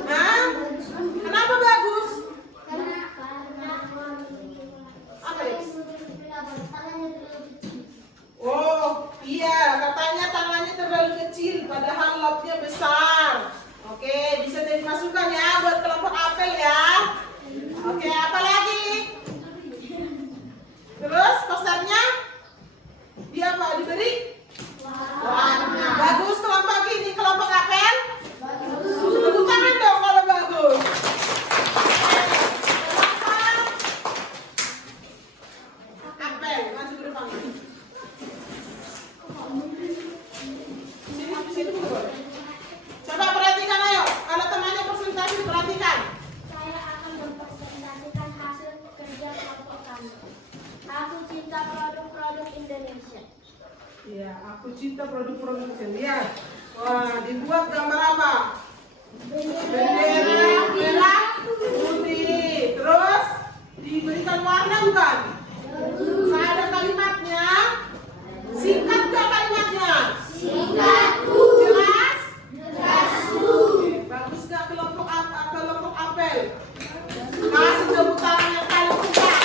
Hah? Kenapa bagus? Apa ya? Oh, iya, katanya tangannya terlalu kecil, padahal lobnya besar. Oke, bisa jadi masukan ya buat kelompok apel ya. Oke, apa lagi? Terus posternya? Dia apa? Diberi? Warna. Bagus kelompok ini, kelompok apel? Tepuk tangan dong kalau bagus. Kelompok apel, maju ke depan. Sini dulu. Coba perhatikan ayo. Kalau temannya presentasi perhatikan. Saya akan mempresentasikan hasil kerja kelompok kami. Aku cinta produk-produk Indonesia. Iya, aku cinta produk-produk Indonesia. Wah, dibuat gambar apa? Bendera merah putih. Terus diberikan warna bukan? Nah, ada kalimatnya. Singkat gak kalimatnya? Singkat. Jelas? Jelas. Bagus gak kelompok apel? Kasih tepuk tangan yang paling besar.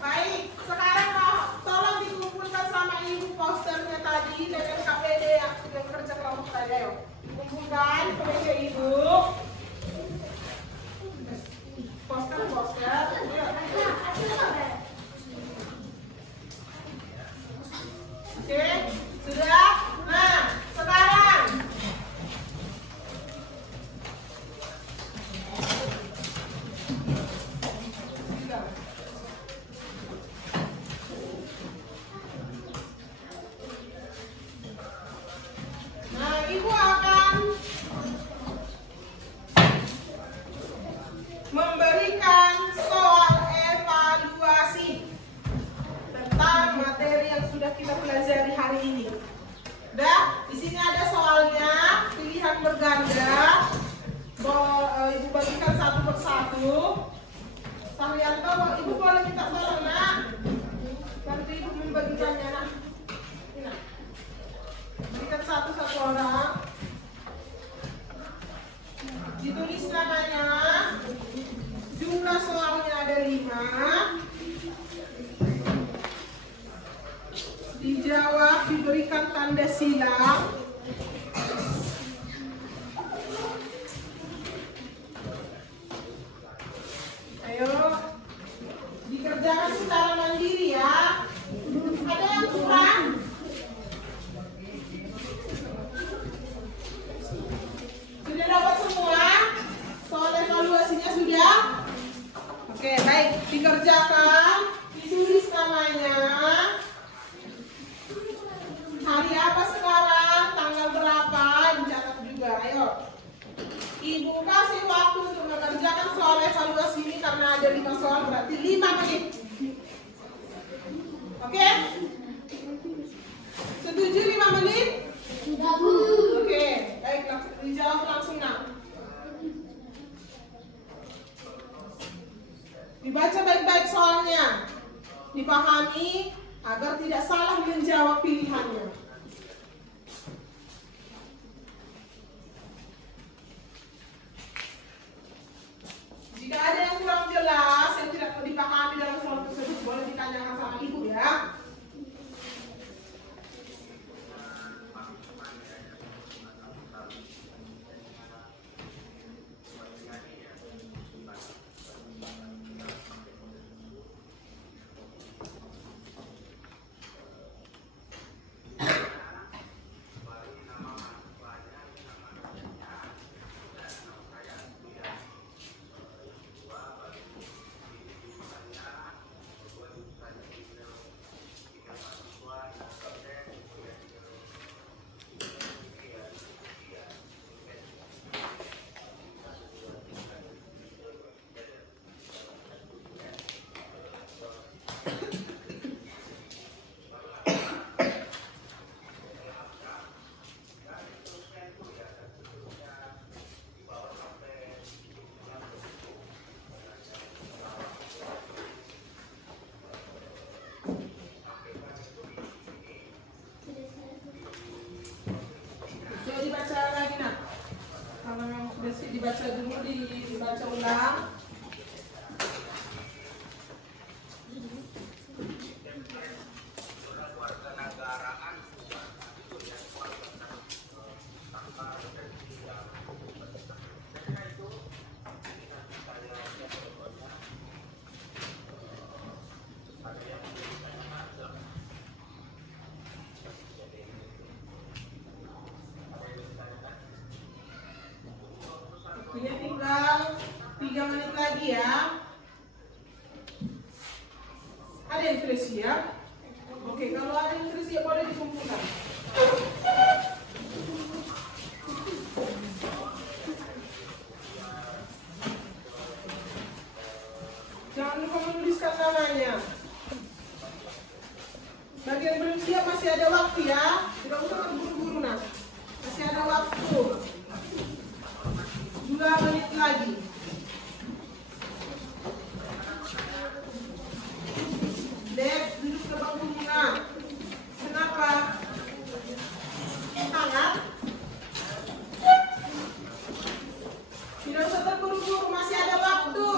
Baik, sekarang tolong dikumpulkan sama ibu posternya tadi dengan KPD yang kerja kelompok tadi. Ayo, kumpulkan ke meja ibu. Poster Haryanto, ibu boleh minta tolong nak. Nanti ibu membagikannya nak. Ini nak. Berikan satu-satu orang. Ditulis namanya. Jumlah soalnya ada 5. Dijawab, diberikan tanda silang. Ayo, dikerjakan secara mandiri ya. Ada yang kurang? Sudah dapat semua? Soal evaluasinya sudah? Oke, baik. Dikerjakan. Ditulis namanya. Hari apa sekarang? Tanggal berapa? Dicatat juga. Ayo. Ibu kasih waktu untuk mengerjakan soal evaluasi ini karena ada 5 soal, berarti 5 menit. Oke? Setuju 5 menit? Oke, baiklah. Dijawab langsung nak. Dibaca baik-baik soalnya. Dipahami agar tidak salah menjawab pilihannya. Jika ada yang kurang jelas, yang tidak dipahami dalam soal tersebut, boleh ditanyakan sama ibu ya. Dibaca dulu, dibaca ulang. Ini tinggal 3 menit lagi ya. Ada yang sudah siap? Oke, kalau ada yang sudah siap boleh dikumpulkan. Jangan lupa menuliskan namanya. Bagi yang belum siap masih ada waktu ya. Tidak usah terburu-buru nah. Masih ada waktu. 2 menit lagi. Dek, duduk ke bangku Muna. Kenapa? Hangat? Tidak usah terburu-buru, masih ada waktu.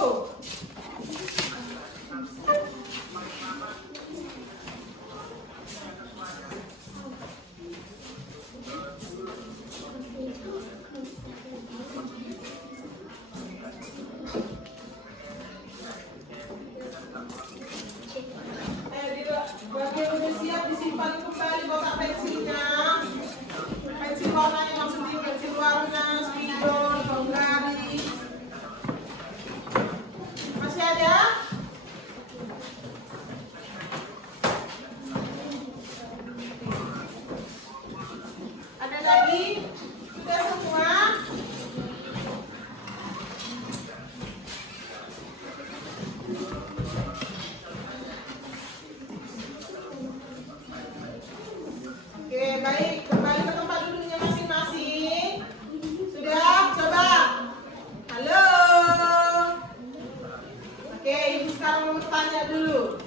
sekarang mau bertanya dulu.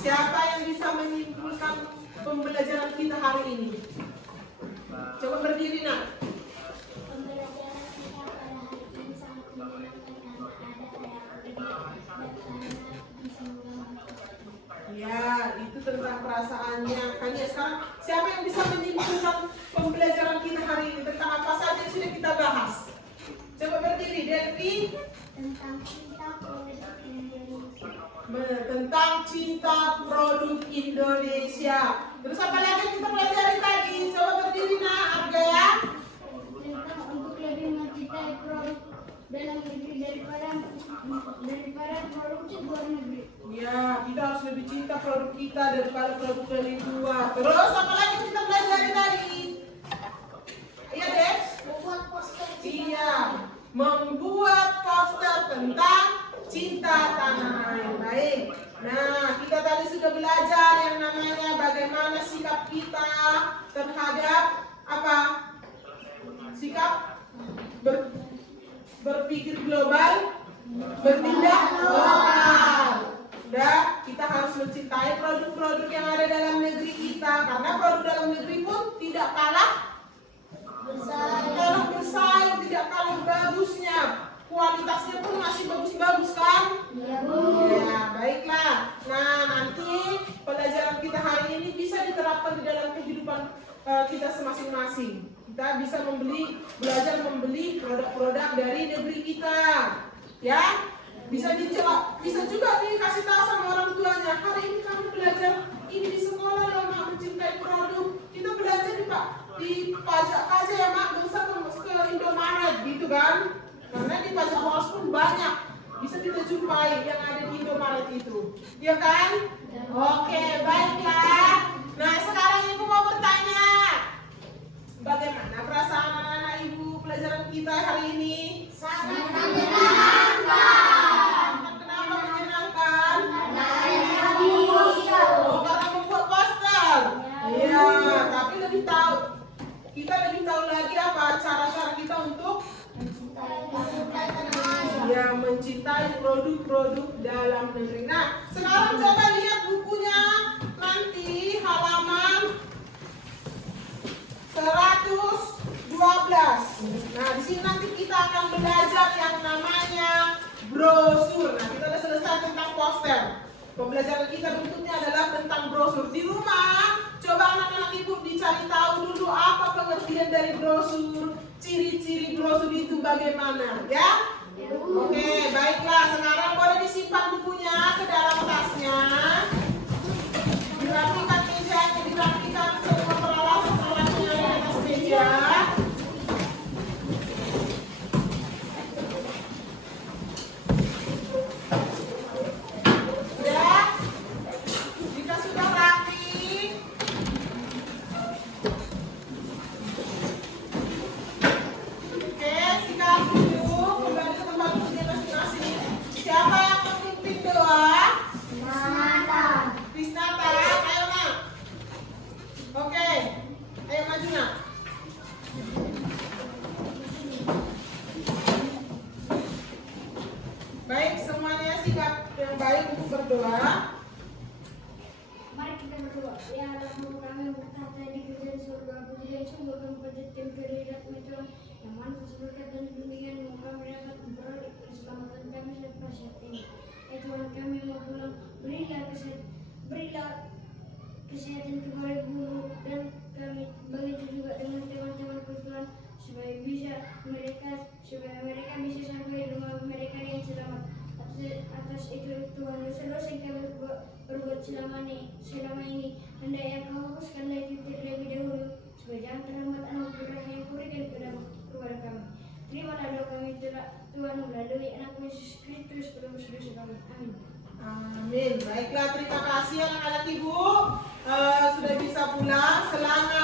Siapa yang bisa menyimpulkan pembelajaran kita hari ini? Coba berdiri, nak. Pembelajaran kita pada hari ini sangat menyenangkan karena ada kayak karena bisa mengambil. Ya, itu tentang perasaannya. Kan ya, sekarang siapa yang bisa menyimpulkan pembelajaran kita hari ini tentang apa saja yang sudah kita bahas? Coba berdiri, Delvi. Tentang cinta produk Indonesia. Tentang cinta produk Indonesia. Terus apa lagi yang kita pelajari tadi? Coba berdiri, nak, Arga ya. Tentang untuk lebih mencintai produk dalam negeri daripada produk luar negeri. Ya, kita harus lebih cinta produk kita daripada produk dari luar. Terus apa lagi yang kita pelajari tadi? Iya, Dex? Membuat poster Iya, membuat poster tentang cinta tanah air. Baik. Nah, kita tadi sudah belajar yang namanya bagaimana sikap kita terhadap apa? Sikap berpikir global, bertindak lokal. Dan kita harus mencintai produk-produk yang ada dalam negeri kita, karena produk dalam negeri pun tidak kalah bersaing, tidak kalah bagusnya. Kualitasnya pun masih bagus-bagus kan? Ya, Ya, baiklah. Nah, nanti pelajaran kita hari ini bisa diterapkan di dalam kehidupan kita masing-masing. Kita bisa belajar membeli produk-produk dari negeri kita. Ya, bisa juga dikasih tahu sama orang tuanya. Hari ini kamu belajar ini di sekolah loh, mak, mencintai produk. Kita belajar di pajak aja ya, mak, nggak usah ke Indomaret gitu kan? Karena di pajak house pun banyak bisa kita jumpai yang ada di Indomaret itu, ya kan? Oke, baiklah. Nah, sekarang ibu mau bertanya, bagaimana perasaan anak-anak ibu pelajaran kita hari ini? sangat menyenangkan. Kenapa menyenangkan? Karena Oh, karena membuat poster. Iya, tapi kita lebih tahu lagi apa cara-cara kita untuk ya mencintai produk-produk dalam negeri. Nah, sekarang coba lihat bukunya nanti halaman 112. Nah, di sini nanti kita akan belajar yang namanya brosur. Nah, kita sudah selesai tentang poster. Pembelajaran kita berikutnya adalah tentang brosur. Di rumah, coba anak-anak ibu dicari tahu dulu apa pengertian dari brosur, ciri-ciri brosur itu bagaimana, ya? Oke, baiklah. Sekarang boleh disimpan bukunya ke dalam tasnya. Dirapikan mejanya, dirapikan semua peralatan-peralatan yang ada di atas meja. Ya, jika sudah rapi, oke, sikat duduk kembali ke tempat duduknya masing-masing. Siapa yang memimpin doa? Krisnata, ayo nak. Oke, ayo maju nak. Baik, semuanya sikap yang baik untuk berdoa. Mari kita berdoa. Ya Allah, kami berkata di kerjaan surga, pujian sungguh kami panjatkan kehadiratmu Tuhan, yang mana berkat dan bimbingan kami dapat memperoleh keselamatan kami sampai saat ini. Ya Tuhan, kami mau pulang, berilah kesehatan kepada guru dan kami begitu juga dengan teman-teman Tuhan, supaya mereka bisa sampai di rumah mereka dengan selamat. Atas itu Tuhan, dosa-dosa yang kami berbuat selama ini, hendaknya yang kau hapuskanlah itu terlebih dahulu, supaya jangan terlambat anak berkah yang kuberikan kepada kami. Terimalah doa kami Tuhan melalui anak Yesus Kristus penebus dosa kami. Amin. Amin. Baiklah, terima kasih anak-anak ibu sudah bisa pulang. Selamat